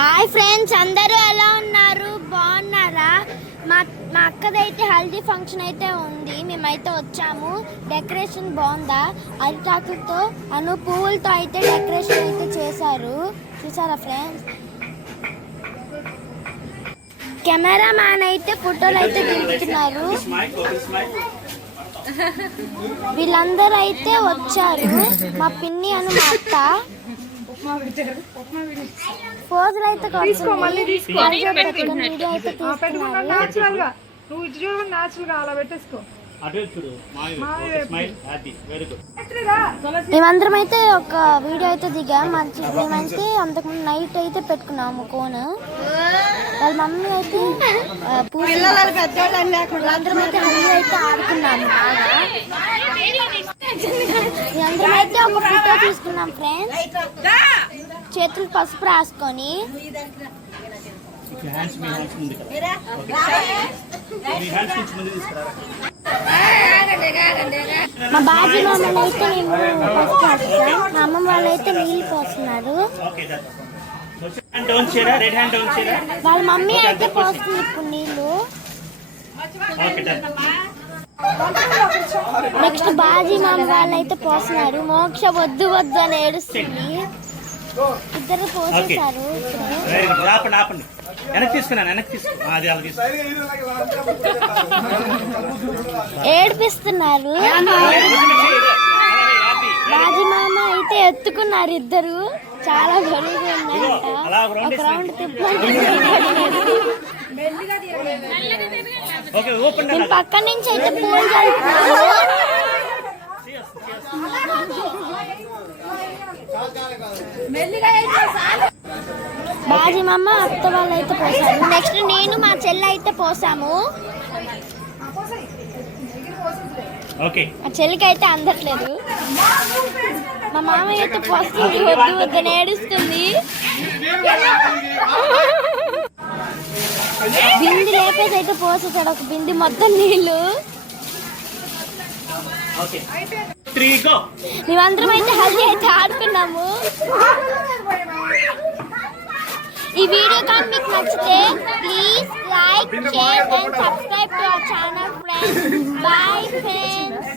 Hi friends అందరూ ఎలా ఉన్నారు? బాగున్నారా? మా మా అక్కదైతే హల్దీ ఫంక్షన్ అయితే ఉంది. మేమైతే వచ్చాము. డెకరేషన్ బాగుందా? అరిటాకులతో అను పువ్వులతో అయితే డెకరేషన్ అయితే చేశారు. చూసారా ఫ్రెండ్స్ కెమెరా మ్యాన్ అయితే ఫోటోలు అయితే దిగుతున్నారు వీళ్ళందరూ అయితే వచ్చారు. మా పిన్ని అను మా అత్త. ఫోజులు అయితే తీసుకో, మళ్ళీ తీసుకో. వీడియో అయితే తీస్తున్నారు న్యాచురల్గా నువ్వు ఇటు చూడ న్యాచురల్గా అలా పెట్టేసుకో. అటు చూడు మావి. స్మైల్. హ్యాపీ. Very good. మేమందరం అయితే ఒక వీడియో అయితే దిగాం. మంచి మేమైతే అంతకుముందు నైట్ అయితే పెట్టుకున్నాము కోన్. వాళ్ళ మమ్మీ అయితే ఆ, పూజ వాళ్ళందరం అయితే హల్దీ అయితే ఆడుకున్నాము బాగా. ఒక ఫోటో తీసుకున్నాం ఫ్రెండ్స్ చేతులు పసుపు రాసుకొని. మా బాజీ మామని అయితే మేము పసుపు రాస్తాం మా అమ్మమ్మ వాళ్ళు అయితే నీళ్ళు పోస్తున్నారు. వాళ్ళ మమ్మీ అయితే పోస్తుంది ఇప్పుడు నీళ్ళు. నెక్స్ట్ బాజీ మామ వాళ్ళు అయితే పోస్తున్నారు. మోక్ష వద్దు వద్దు అని ఏడుస్తుంది. ఇద్దరు పోసేసారు ఇప్పుడు. వెరీ గుడ్ ఆపండి ఆపండి. వెనక్కి తీసుకున్నాను వెనక్కి తీసుకున్నా అది అలా తీసుకున్నా ఏడిపిస్తున్నారు. ఎత్తుకున్నారు ఇద్దరు. చాలా ఉన్నాయంట. అలా ఒక రౌండ్ తిప్పండి. పక్క నుంచి అయితే పూలు బాజీ మామ అత్త వాళ్ళు అయితే పోసారు. నెక్స్ట్ నేను మా చెల్లి అయితే పోసాము. ఓకే. మా చెల్లికి అయితే అందట్లేదు. మా మామయ్య అయితే పోస్తుంది వద్దు వద్దని ఏడుస్తుంది. బింది లేపేసి అయితే పోసేసాడు ఒక బింది మొత్తం నీళ్ళు. మేమందరం అయితే హల్దీ అయితే ఆడుకున్నాము. ఈ వీడియో కానీ మీకు నచ్చితే please like share and subscribe to our channel friends bye friends